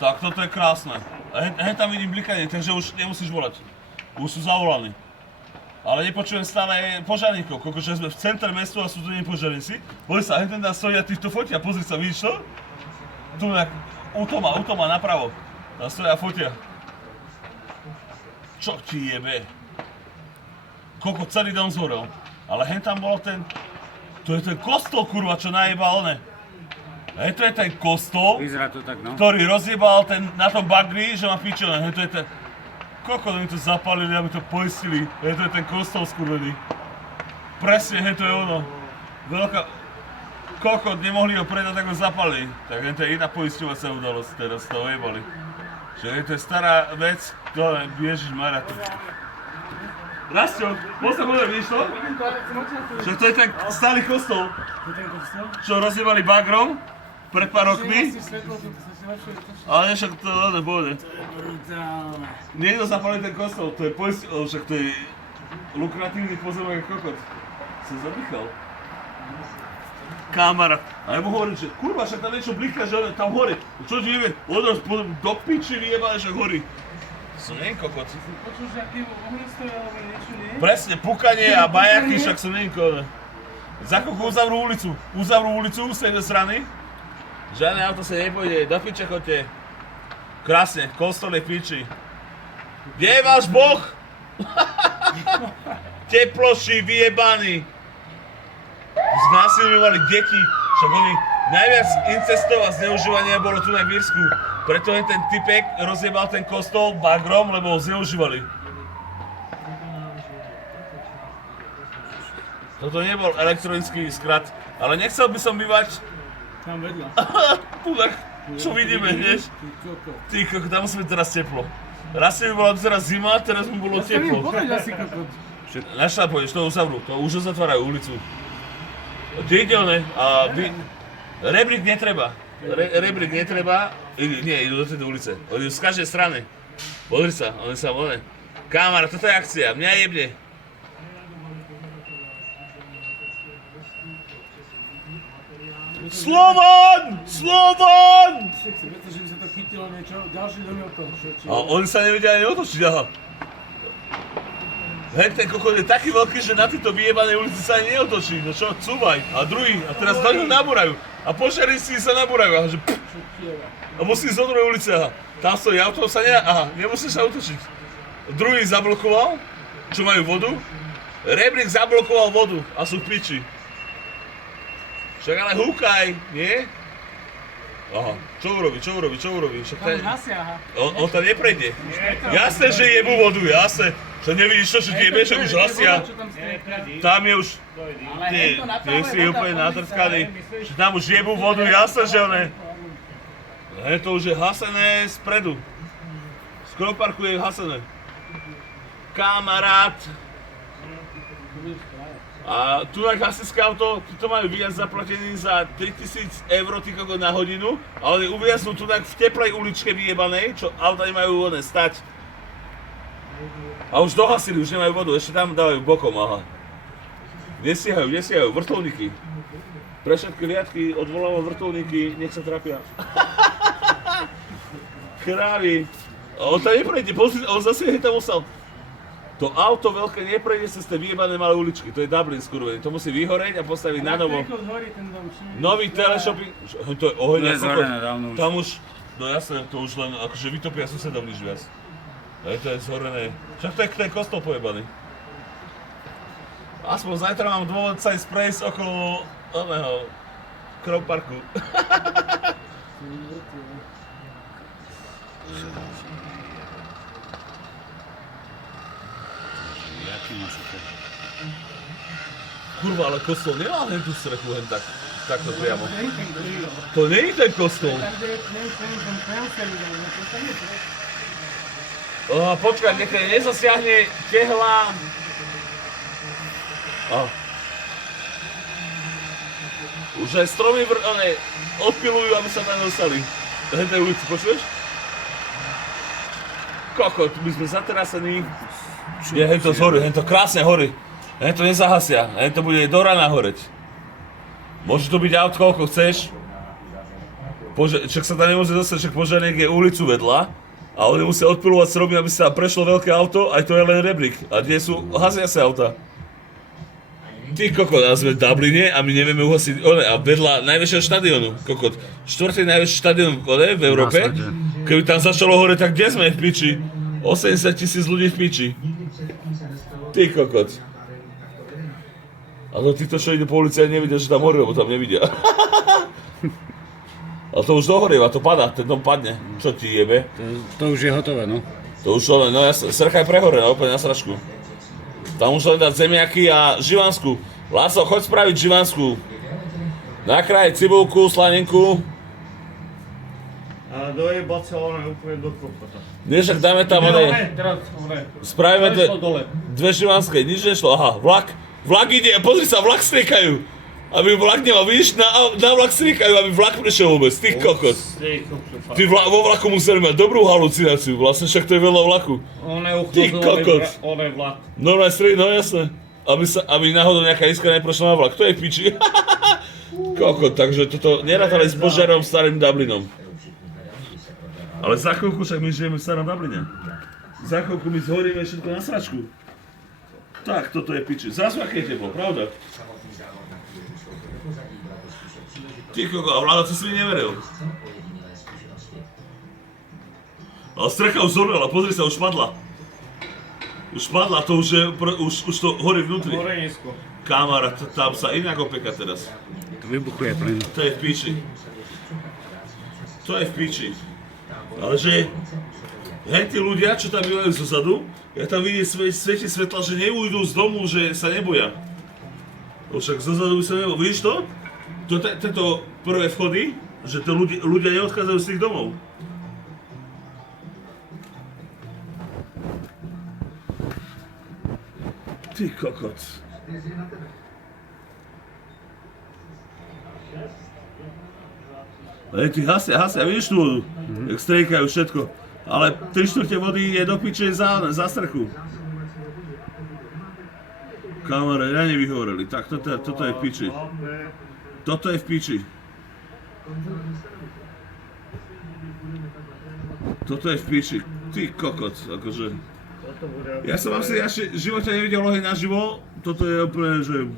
Tak toto je krásne. Hej tam vidím blikanie, takže už nemusíš volať. Už sú zavolaní. Ale nepočujem stále požiarníkov, koľkože sme v centre mesta a sú tu nepožiarníci. Boli sa, hej ten tam stojí a tí to fotia, pozri sa, vidíš to? Tu nejak, u Toma napravo. Tam stojí a fotia. Čo ti jebe? Koľko celý dom zhorel. Ale hen tam bol ten... To je ten kostol, kurva, čo najebal, ne? Hej, to je ten kostol, Vyzerá to tak, no. ktorý rozjebal ten, na tom bagri, že má pičené. Hej, to je ten... Koľko mi to zapálili, aby to poistili. Hej, to je ten kostol skurvený. Presne, hej, to je ono. Veľká... Koľko nemohli ho predať, tak ho zapali. Tak to je iná poisťovacia udalosť, teraz to jebali. Že to je stará vec, to Ježišmarja. Rastio, poď sa povedať, vidíš to? Že to je ten starý kostol, čo rozjebali bagrom pred pár rokmi. Ale však to nebude. Niekto zapalil ten kostol, to je však to je lukratívny pozemok ako kokot. Som zadýchal. Kamarát. A ja mu hovorím, že kurva, však tam niečo bliká, že tam horí. Čo ti jebe? Odraz do piči vyjebali, že horí. Som nie kokot. Počuš, že aký ohňo stojí alebo niečo, nie? Presne, pukanie a bajaky, však som nie kokot. Za koľko uzavrú ulicu z tej strany. Žiadne auto sa nepôjde, do piče chodte. Krásne, kostol je piči. Kde je váš boh? Teploši vyjebaní. Znásilňovali deti, však oni najviac incestov a zneužívania bolo tu na Vírsku. Preto je ten typek rozjebal ten kostol bagrom, lebo ho zneužívali. Toto nebol elektronický skrat, ale nechcel by som bývať... Tam vedľa. Tu tak, čo vidíme, vieš? Ty kokot, tam musí byť teraz teplo. Raz by bola teraz zima, teraz mu bolo teplo. Ja sa viem asi kokot. Našla pôjdeš, to uzavru, to už zatvárajú ulicu. Kde ide one? Rebrík netreba. Rebrík netreba. Nie, idú do tejto ulice. Oni idú z každej strany. Pozri sa, oni sa vole. Kamara, toto je akcia, mňa jebne. Slovan! Slovan! Však si predstav, že by sa to chytilo niečo, ďalší dom je o tom, čo? A oni sa nevedia ani otočiť, aha. Hej, ten kokot je taký veľký, že na tejto vyjebanej ulici sa ani neotočí. No čo, cúvaj. A druhý, a teraz do ňu nabúrajú. A požiarníci sa nabúrajú, aha, že pff. A musí ísť do druhej ulice, aha. Tam stojí auto, sa aha, nemusíš sa otočiť. Druhý zablokoval, čo majú vodu. Rebrík zablokoval vodu a sú v piči. Však ale húkaj, nie? Aha, čo urobí? Však Tam hasia, aha. on tam neprejde. Jasné, že jebú vodu, jasné. Že nevidíš to, že ti jebe, že už hasia. Tam je už... Ty si úplne natrskaný. Že tam už jebú vodu, jasné, že one... To už je hasené spredu. Z Kroparku je hasené. Kamarát. A tu na hasičské auto, tu to majú viac zaplatený za 3000 € na hodinu, ale uviaznú tu v teplej uličke vyjebanej, čo auta nemajú stať. A už dohasili, už nemajú vodu, ešte tam dávajú bokom, aha. Nesihajú, vrtuľníky. Pre všetky riadky odvolávam vrtuľníky, nech sa trapia. Krávy. A on tam neprejde, on zase tam ostal. To auto veľké neprejde cez tie vyjebané malé uličky, to je Dublin skurvený, to musí vyhoreť a postaviť na novo. Nový teleshopping, to je oheň a kokot. Tam už, no jasné, to už len akože vytopia susedov nič viac. To je zhorené, však to je ten kostol pojebaný. Aspoň zajtra mám dôvod sa ísť prejsť okolo oného Kroparku. Kurva, ale kostol nemá hen tú strechu, hen takto priamo. To nie je ten kostol. Počkaj, nechaj nezasiahne tehla. Už aj stromy odpilujú, aby sa tam nedostali. Do tej ulici, počuješ? Kokot, my sme zaterasení. Hen to zhorí, hen to krásne horí. Hen to nezahasia, hen to bude do rana horeť. Môže to byť aut, koľko chceš. Čak sa tam nemôže dostať, však požiarník je ulicu vedľa a oni musia odpilovať stromy, aby sa prešlo veľké auto, aj to je len rebrík. A kde sú hasiace auta. Ty kokot, a sme v Dubline a my nevieme uhasiť, a vedľa najväčšieho štadiónu, kokot. Štvrtý najväčší štadión v Európe. Keby tam začalo hore, tak kde sme v piči? 80 000 ľudí v piči. Ty kokot. A to títo, čo ide po ulici, aj nevidia, že tam horí, lebo tam nevidia. Ale to už dohorieva, to padá, ten dom padne. Čo ti jebe? To už je hotové, no. To už len, no jasne, srcha je prehorená, úplne na sračku. Tam už len dať zemiaky a živansku. Láco, choď spraviť živansku. Nakraj cibulku, slaninku. A dojebať sa ono úplne do kokota. Nie, však dáme tam, Teraz, hore. spravíme Prešlo dole. dve živanské, nič nešlo, aha, vlak ide, pozri sa, vlak striekajú. Aby vlak nemal, vidíš, na vlak striekajú, aby vlak prišiel vôbec, ty kokot. Ty vo vlaku museli mať dobrú halucináciu, vlastne však to je veľa vlaku. Ty kokot. On je vlak. No jasné. Aby náhodou nejaká iskra neprošla na vlak, to je piči. Kokot, takže toto nerátali s požiarom starým Dublinom. Ale za chvíľku však my žijeme v starom Dubline. Za chvíľku my zhoríme všetko na sračku. Tak, toto je piči. Zrazu aké je teplo, pravda? Ty kokot, a vláda, to si mi neveril. Ale strecha už zorela, pozri sa, už padla. Už padla, to už je, už to horí vnútri. Hore nízko. Kamara, tam sa inak opeka teraz. To vybuchuje plyn. To je v piči. To je v piči. Ale že... Hej, tí ľudia, čo tam bývajú zozadu, ja tam vidím svieti svetla, že neújdu z domu, že sa neboja. No však zozadu by sa nebojal. Vidíš to? Tieto prvé vchody, že to ľudia neodchádzajú z tých domov. Ty kokot. Ale ty hasia, vidíš tú vodu? Jak striekajú všetko. Ale 3/4 vody je do piče za strchu. Kamere, ja nevyhovorili. Tak toto je v piči. Toto je v piči. Toto je v piči. Ty kokot, akože. Ja som asi v živote nevidel lohy naživo. Toto je úplne, že...